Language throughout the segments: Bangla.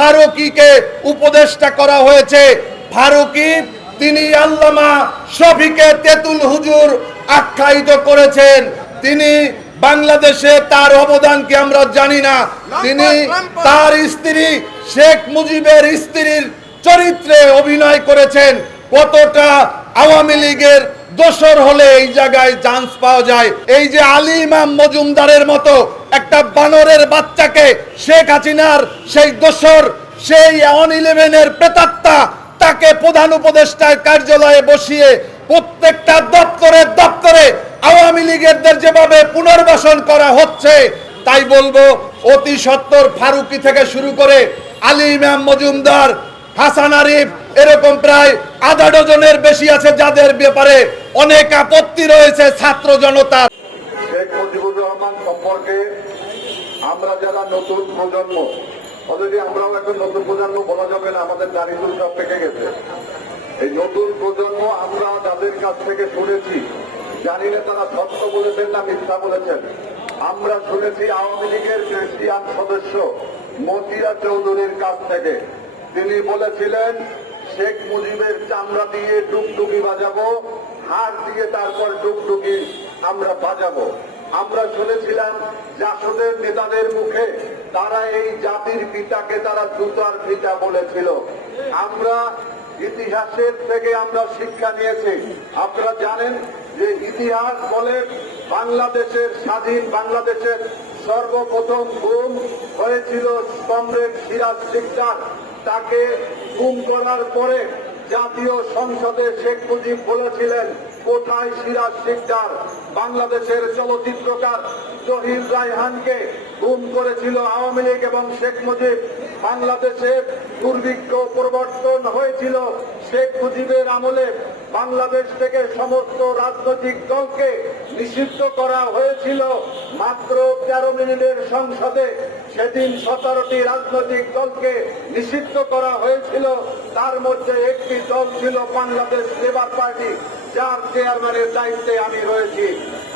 ফারুকীকে উপদেষ্টা করা হয়েছে। ফারুকী তিনি আল্লামা শফিকে তেতুল হুজুর আখ্যায়িত করেছেন। তিনি বাংলাদেশে তার অবদান কি আমরা জানি না। তিনি তার স্ত্রী শেখ মুজিবের স্ত্রীর চরিত্রে অভিনয় করেছেন। কতটা আওয়ামী লীগের দোসর হলে এই জায়গায় চান্স পাওয়া যায়। এই যে আলী ইমাম মজুমদারের মতো একটা বানরের বাচ্চাকে শেখ হাসিনার সেই দোসর, সেই 11-এর প্রেতাত্মা, তাকে প্রধান উপদেষ্টার কার্যালয়ে বসিয়ে প্রত্যেকটা দপ্তরে দপ্তরে আওয়ামী লীগেরদের যেভাবে পুনর্বাসন করা হচ্ছে, তাই বলবো অতি সত্বর ফারুকী থেকে শুরু করে আলী ইমাম মজুমদার, হাসান আরিফ, এরকম প্রায় আধা ডজনের বেশি আছে যাদের ব্যাপারে অনেক আপত্তি রয়েছে ছাত্র জনতার। শেখ মুজিবুর রহমান সম্পর্কে আমরা যারা নতুন প্রজন্ম, অলরেডি আমরাও এখন নতুন প্রজন্ম বলা যাবে না, আমাদের দাড়িগুলো সব পেকে গেছে। এই নতুন প্রজন্ম আমরা যাদের কাছ থেকে শুনেছি, জানি না তারা সত্য বলেছেন না মিথ্যা বলেছেন। আমরা শুনেছি আওয়ামী লীগের ক্রিস্টিয়ান সদস্য মতিয়া চৌধুরীর কাছ থেকে। তিনি বলেছিলেন শেখ মুজিবের চামড়া দিয়ে টুকটুকি বাজাবো, হাড় দিয়ে তারপর টুকটুকি আমরা বাজাবো। আমরা শুনেছিলাম জাসদের নেতাদের মুখে তারা এই জাতির পিতাকে তারা জুতার পিতা বলেছিল। আমরা ইতিহাসের থেকে আমরা শিক্ষা নিয়েছি। আপনারা জানেন যে ইতিহাস বলে বাংলাদেশের স্বাধীন বাংলাদেশের সর্বপ্রথম গুম হয়েছিল কমরেড সিরাজ শিকদার। তাকে গুম করার পরে জাতীয় সংসদে শেখ মুজিব বলেছিলেন, কোথায় সিরাজ শিকদার? বাংলাদেশের চলচ্চিত্রকার জহির রায়হানকে গুম করেছিল আওয়ামী লীগ এবং শেখ মুজিব। বাংলাদেশের দুর্ভিক্ষ প্রবর্তন হয়েছিল শেখ মুজিবের আমলে। বাংলাদেশ থেকে সমস্ত রাজনৈতিক দলকে নিষিদ্ধ করা হয়েছিল মাত্র 13 মিনিটের সংসদে। সেদিন 17টি রাজনৈতিক দলকে নিষিদ্ধ করা হয়েছিল। তার মধ্যে একটি দল ছিল বাংলাদেশ লেবার পার্টি, যার চেয়ারম্যানের দায়িত্বে আমি রয়েছি।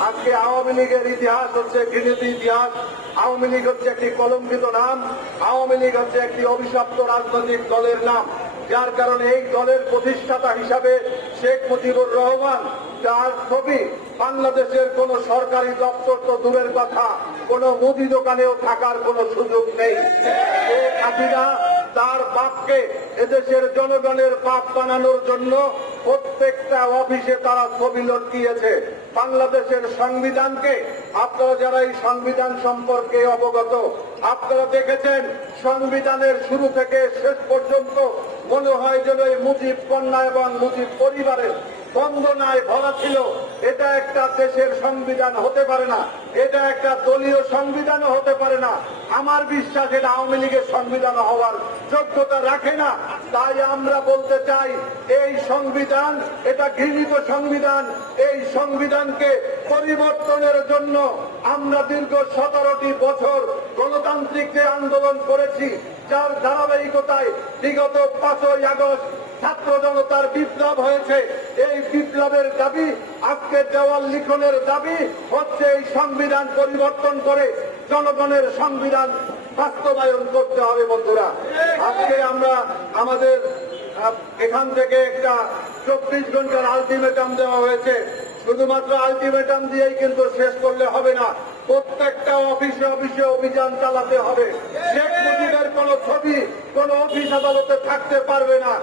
আজকে আওয়ামী লীগের ইতিহাস হচ্ছে ঘৃণিত ইতিহাস। আওয়ামী লীগ হচ্ছে একটি কলঙ্কিত নাম। আওয়ামী লীগ হচ্ছে একটি অভিশপ্ত রাজনৈতিক দলের নাম, যার কারণে এই দলের প্রতিষ্ঠাতা হিসাবে শেখ মুজিবুর রহমান, যার ছবি বাংলাদেশের কোন সরকারি দপ্তর তো দূরের কথা, কোন মুদি দোকানেও থাকার কোন সুযোগ নেই। শেখ হাসিনা তার বাপকে এদেশের জনগণের বাপ বানানোর জন্য প্রত্যেকটা অফিসে তারা ছবি লটকিয়েছে। বাংলাদেশের সংবিধানকে, আপনারা যারা এই সংবিধান সম্পর্কে অবগত, আপনারা দেখেছেন সংবিধানের শুরু থেকে শেষ পর্যন্ত মনে হয় যেন এই মুজিব কন্যা এবং মুজিব পরিবারের বন্দনায় ভরা ছিল। এটা একটা দেশের সংবিধান হতে পারে না, এটা একটা দলীয় সংবিধানও হতে পারে না। আমার বিশ্বাস এটা আওয়ামী লীগের সংবিধান হওয়ার যোগ্যতা রাখে না। তাই আমরা বলতে চাই এই সংবিধান এটা ঘৃণিত সংবিধান। এই সংবিধানকে পরিবর্তনের জন্য আমরা দীর্ঘ 17টি বছর গণতান্ত্রিক যে আন্দোলন করেছি, যার ধারাবাহিকতায় বিগত 5ই আগস্ট ছাত্র জনতার বিপ্লব হয়েছে। এই বিপ্লবের দাবি, আজকে দেওয়াল লিখনের দাবি হচ্ছে এই সংবিধান পরিবর্তন করে জনগণের সংবিধান বাস্তবায়ন করতে হবে। বন্ধুরা, আজকে আমরা আমাদের এখান থেকে একটা 24 ঘন্টার আলটিমেটাম দেওয়া হয়েছে। শুধুমাত্র আলটিমেটাম দিয়েই কিন্তু শেষ করলে হবে না, প্রত্যেকটা অফিসে অফিসে অভিযান চালাতে হবে। শেখ মুজিবের কোন ছবি কোন অফিস আদালতে থাকতে পারবে না।